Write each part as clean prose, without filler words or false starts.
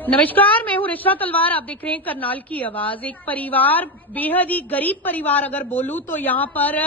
नमस्कार, मैं हूँ रिश्ता तलवार। आप देख रहे हैं करनाल की आवाज। एक परिवार, बेहद ही गरीब परिवार अगर बोलूं तो यहाँ पर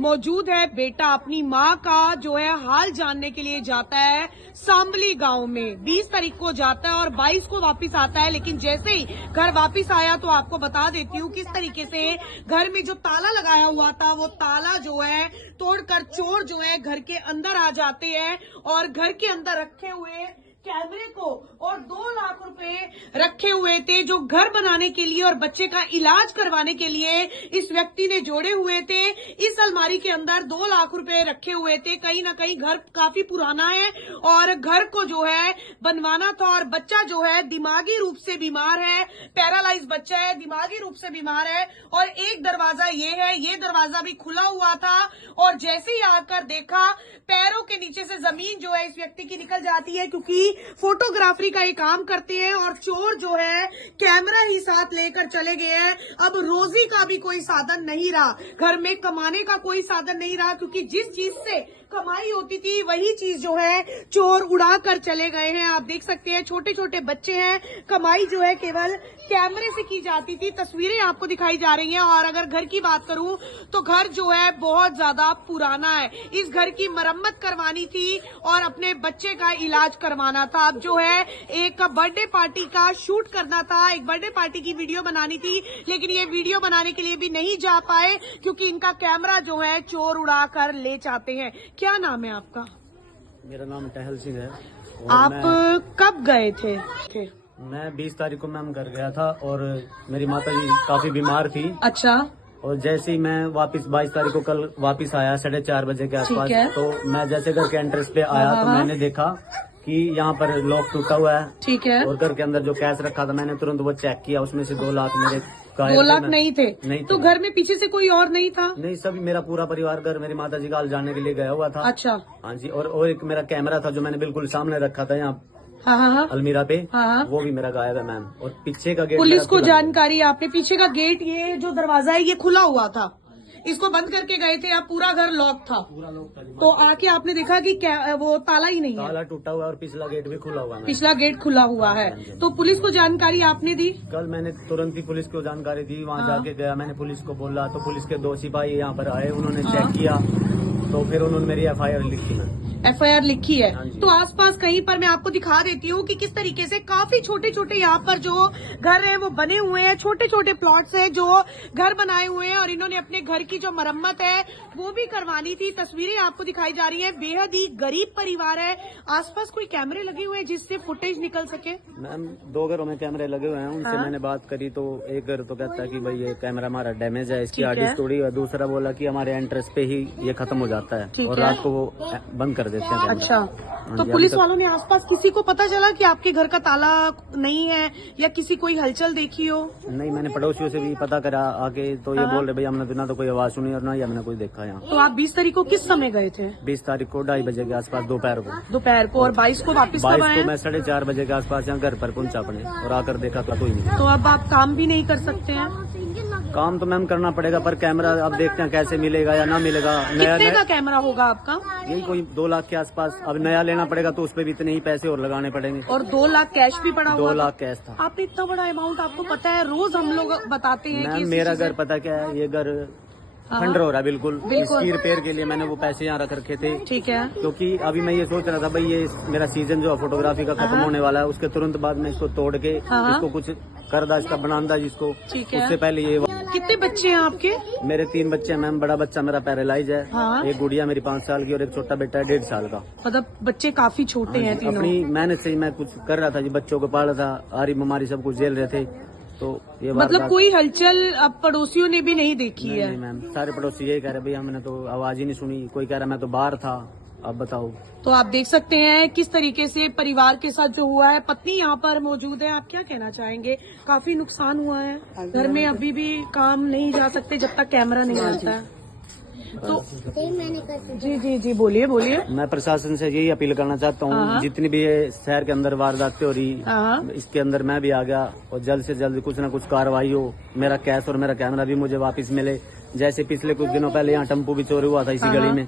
मौजूद है। बेटा अपनी माँ का जो है हाल जानने के लिए जाता है सांबली गांव में। 20 तारीख को जाता है और 22 को वापस आता है। लेकिन जैसे ही घर वापस आया तो आपको बता देती हूँ किस तरीके से घर में जो ताला लगाया हुआ था वो ताला जो है तोड़कर चोर जो है घर के अंदर आ जाते हैं और घर के अंदर रखे हुए कैमरे को और 2 लाख रुपए रखे हुए थे जो घर बनाने के लिए और बच्चे का इलाज करवाने के लिए इस व्यक्ति ने जोड़े हुए थे। इस अलमारी के अंदर 2 लाख रुपए रखे हुए थे। कहीं ना कहीं घर काफी पुराना है और घर को जो है बनवाना था और बच्चा जो है दिमागी रूप से बीमार है, पैरालाइज बच्चा है, दिमागी रूप से बीमार है। और एक दरवाजा ये है, ये दरवाजा भी खुला हुआ था और जैसे ही आकर देखा पैरों के नीचे से जमीन जो है इस व्यक्ति की निकल जाती है, क्योंकि फोटोग्राफी का ये काम करते हैं और चोर जो है कैमरा ही साथ लेकर चले गए हैं। अब रोजी का भी कोई साधन नहीं रहा, घर में कमाने का कोई साधन नहीं रहा, क्योंकि जिस चीज से कमाई होती थी वही चीज जो है चोर उड़ा कर चले गए हैं। आप देख सकते हैं छोटे छोटे बच्चे हैं, कमाई जो है केवल कैमरे से की जाती थी। तस्वीरें आपको दिखाई जा रही हैं। और अगर घर की बात करूं तो घर जो है बहुत ज्यादा पुराना है। इस घर की मरम्मत करवानी थी और अपने बच्चे का इलाज करवाना था। अब जो है एक बर्थडे पार्टी का शूट करना था, एक बर्थडे पार्टी की वीडियो बनानी थी, लेकिन ये वीडियो बनाने के लिए भी नहीं जा पाए क्योंकि इनका कैमरा जो है चोर उड़ा कर ले जाते हैं। क्या नाम है आपका? मेरा नाम टहल सिंह है। आप कब गए थे? मैं 20 तारीख को मैम घर गया था और मेरी माता जी काफी बीमार थी। अच्छा। और जैसे ही मैं वापस 22 तारीख को कल वापस आया 4:30 बजे के आसपास, तो मैं जैसे घर के एंट्रेंस पे आया तो मैंने देखा कि यहाँ पर लॉक टूटा हुआ है। ठीक है। और घर के अंदर जो कैश रखा था मैंने तुरंत वो चेक किया, उसमें से 2 लाख मेरे 2 लाख नहीं थे। नहीं तो घर में पीछे से कोई और नहीं था? नहीं, सभी मेरा पूरा परिवार घर मेरी माता जी का हाल जानने के लिए गया हुआ था। अच्छा। हाँ जी। और एक मेरा कैमरा था जो मैंने बिल्कुल सामने रखा था यहाँ हाँ। अलमीरा पे। हाँ। वो भी मेरा गायब है मैम। और पीछे का गेट पुलिस को जानकारी आपने? पीछे का गेट, ये जो दरवाजा है ये खुला हुआ था, इसको बंद करके गए थे आप, पूरा घर लॉक था। पूरा लॉक था। तो आके आपने देखा कि क्या वो ताला ही नहीं है? ताला टूटा हुआ और पिछला गेट भी खुला हुआ है। पिछला गेट खुला हुआ है। तो पुलिस को जानकारी आपने दी? कल मैंने तुरंत ही पुलिस को जानकारी दी। वहाँ जाके गया, मैंने पुलिस को बोला तो पुलिस के 2 सिपाही यहाँ पर आए, उन्होंने चेक किया तो फिर उन्होंने मेरी FIR लिखी है। FIR लिखी है। तो आसपास कहीं पर मैं आपको दिखा देती हूँ कि किस तरीके से काफी छोटे छोटे यहाँ पर जो घर है वो बने हुए हैं। छोटे छोटे प्लॉट्स है जो घर बनाए हुए हैं और इन्होंने अपने घर की जो मरम्मत है वो भी करवानी थी। तस्वीरें आपको दिखाई जा रही है। बेहद ही गरीब परिवार है। आसपास कोई कैमरे लगे हुए हैं जिससे फुटेज निकल सके? मैम 2 घरों में कैमरे लगे हुए हैं। उनसे मैंने बात करी तो एक घर तो कहता है कि भाई ये कैमरा हमारा डैमेज है, इसकी आडी तोड़ी है। दूसरा बोला कि हमारे एंट्रेंस पे ही ये खत्म हो जाता है और रात को वो बंद कर देते हैं। अच्छा। तो पुलिस वालों ने आसपास किसी को पता चला कि आपके घर का ताला नहीं है या किसी कोई हलचल देखी हो? नहीं, मैंने पड़ोसियों से भी पता करा आके, तो ये बोल रहे भाई हमने ना तो कोई आवाज सुनी और ना ही हमने कोई देखा यहाँ। तो आप 20 तारीख को किस समय गए थे? 20 तारीख को 2:30 बजे के आसपास दोपहर को। और 22 को वापस कब आए? 22 को मैं 4:30 बजे के आसपास यहाँ घर पर पहुंचा अपने और आकर देखा तो कोई नहीं। तो अब आप काम भी नहीं कर सकते हैं? काम तो मैम करना पड़ेगा, पर कैमरा अब देखते हैं कैसे मिलेगा या ना मिलेगा। कितने का कैमरा होगा आपका? यही कोई 2 लाख के आसपास। अब नया लेना पड़ेगा तो उस पे भी इतने ही पैसे और लगाने पड़ेंगे। और 2 लाख कैश भी पड़ा हुआ? 2 लाख कैश था। आपने इतना बड़ा अमाउंट, आपको पता है रोज हम लोग बताते हैं कि मेरा घर पता क्या है, ये घर खंडर हो रहा है बिल्कुल। इसकी रिपेयर के लिए मैंने वो पैसे यहाँ रख रखे थे। ठीक है। क्योंकि अभी मैं ये सोच रहा था भाई ये मेरा सीजन जो है फोटोग्राफी का खत्म होने वाला है, उसके तुरंत बाद में इसको तोड़ के इसको कुछ करदा, इसका बनांदा जिसको, उससे पहले ये। कितने बच्चे हैं आपके? मेरे 3 बच्चे हैं मैम। बड़ा बच्चा मेरा पैरालाइज है। एक गुड़िया मेरी 5 साल की और एक छोटा बेटा है 1.5 साल का। मतलब बच्चे काफी छोटे हैं तीनों। अपनी मेहनत से ही मैं कुछ कर रहा था जी, बच्चों को पाल रहा था, आरी बीमारी सब कुछ झेल रहे थे। तो ये मतलब कोई हलचल अब पड़ोसियों ने भी नहीं देखी है? नहीं मैम, सारे पड़ोसी यही कह रहे भाई हमने तो आवाज ही नहीं सुनी। कोई कह रहा मैं तो बाहर था। अब बताओ। तो आप देख सकते हैं किस तरीके से परिवार के साथ जो हुआ है। पत्नी यहाँ पर मौजूद है, आप क्या कहना चाहेंगे? काफी नुकसान हुआ है घर में, अभी भी काम नहीं जा सकते जब तक कैमरा नहीं आता है। तो जी बोलिए। मैं प्रशासन से यही अपील करना चाहता हूँ, जितनी भी ये शहर के अंदर वारदातें हो रही, इसके अंदर मैं भी आ गया और जल्द से जल्द कुछ न कुछ कार्रवाई हो, मेरा कैश और मेरा कैमरा भी मुझे वापस मिले। जैसे पिछले कुछ दिनों पहले यहाँ टेम्पो भी चोरी हुआ था इसी गली में,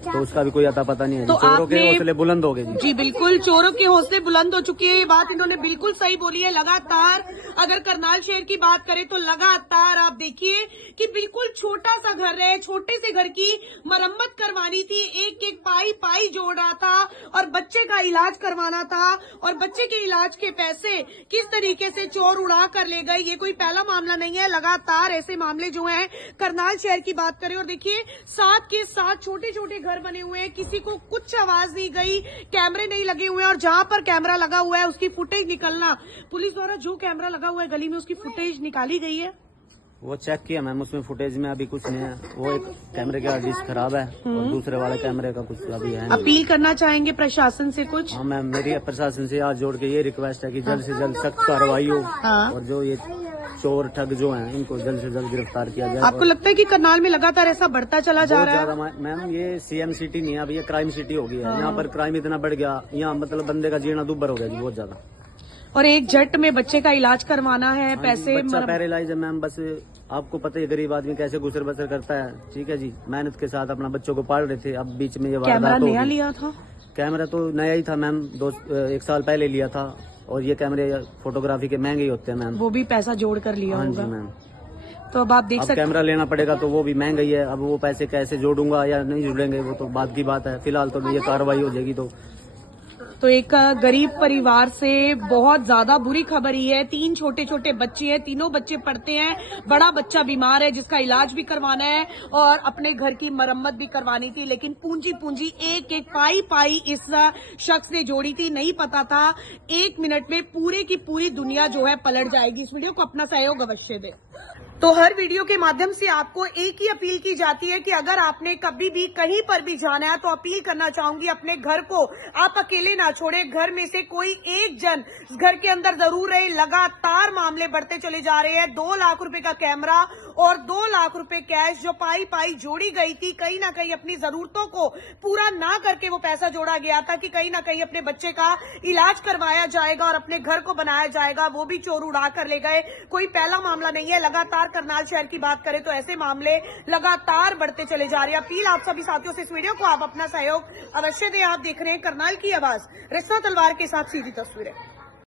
तो उसका भी कोई अता पता नहीं है। तो चोरों के आपने- हौसले बुलंद हो गए जी। जी बिल्कुल, चोरों के हौसले बुलंद हो चुके हैं। ये बात इन्होंने बिल्कुल सही बोली है। लगातार अगर करनाल शहर की बात करें तो लगातार आप देखिए कि बिल्कुल छोटा सा घर है, छोटे से घर की मरम्मत करवानी थी, एक एक पाई पाई जोड़ रहा था और बच्चे का इलाज करवाना था, और बच्चे के इलाज के पैसे किस तरीके से चोर उड़ा कर ले गए, ये कोई पहला मामला नहीं है। लगातार ऐसे मामले जो हैं करनाल शहर की बात करें, और देखिए साथ के साथ छोटे छोटे घर बने हुए हैं, किसी को कुछ आवाज नहीं गई, कैमरे नहीं लगे हुए हैं, और जहां पर कैमरा लगा हुआ है उसकी फुटेज निकलना, पुलिस द्वारा जो कैमरा लगा हुआ है गली में उसकी फुटेज निकाली गई है। वो चेक किया मैम, उसमें फुटेज में अभी कुछ नहीं है। वो एक कैमरे का डिस्क खराब है और दूसरे वाले कैमरे का कुछ अभी है नहीं। अपील करना चाहेंगे प्रशासन से कुछ? हाँ मैम, मेरी प्रशासन से हाथ जोड़ के ये रिक्वेस्ट है कि जल्द से जल्द सख्त कार्रवाई हो, हाँ। और जो ये चोर ठग जो हैं इनको जल्द से जल्द गिरफ्तार किया जाए। आपको लगता है कि करनाल में लगातार ऐसा बढ़ता चला जा बहुत रहा है? ज्यादा मैम, ये सीएम सिटी नहीं है, अब ये क्राइम सिटी हो गई है। यहाँ पर क्राइम इतना बढ़ गया, यहाँ मतलब बंदे का जीना दुब्बर हो गया जी, बहुत ज्यादा। और एक झट में बच्चे का इलाज करवाना है, पैसे बच्चा पैरालाइज है मैम। बस आपको पता है गरीब आदमी कैसे गुजर बसर करता है, ठीक है जी। मेहनत के साथ अपना बच्चों को पाल रहे थे, अब बीच में ये कैमरा वारदात हो नया गई। लिया था? कैमरा तो नया ही था मैम, 1 साल पहले लिया था, और ये कैमरे फोटोग्राफी के महंगे ही होते हैं मैम। वो भी पैसा जोड़ कर लिया हाँ जी होगा। मैम। तो अब आप देख अब सकते कैमरा लेना पड़ेगा तो वो भी महंगा ही है। अब वो पैसे कैसे जोड़ूंगा या नहीं जुड़ेंगे वो तो बाद की बात है। फिलहाल तो ये कार्रवाई हो जाएगी। तो एक गरीब परिवार से बहुत ज्यादा बुरी खबर ही है। 3 छोटे छोटे बच्चे हैं, तीनों बच्चे पढ़ते हैं, बड़ा बच्चा बीमार है जिसका इलाज भी करवाना है और अपने घर की मरम्मत भी करवानी थी, लेकिन पूंजी एक एक पाई पाई इस शख्स ने जोड़ी थी। नहीं पता था 1 मिनट में पूरे की पूरी दुनिया जो है पलट जाएगी। इस वीडियो को अपना सहयोग अवश्य दें। तो हर वीडियो के माध्यम से आपको एक ही अपील की जाती है कि अगर आपने कभी भी कहीं पर भी जाना है तो अपील करना चाहूंगी अपने घर को आप अकेले ना छोड़े, घर में से कोई एक जन घर के अंदर जरूर रहे। लगातार मामले बढ़ते चले जा रहे हैं। 2 लाख रुपए का कैमरा और 2 लाख रुपए कैश जो पाई पाई जोड़ी गई थी, कहीं ना कहीं अपनी जरूरतों को पूरा ना करके वो पैसा जोड़ा गया था कि कहीं ना कहीं अपने बच्चे का इलाज करवाया जाएगा और अपने घर को बनाया जाएगा, वो भी चोर उड़ा कर ले गए। कोई पहला मामला नहीं है। लगातार करनाल शहर की बात करें तो ऐसे मामले लगातार बढ़ते चले जा रहे हैं। अपील आप सभी साथियों से, इस वीडियो को आप अपना सहयोग अवश्य दें। आप देख रहे हैं करनाल की आवाज, रिश्ता तलवार के साथ सीधी तस्वीरें।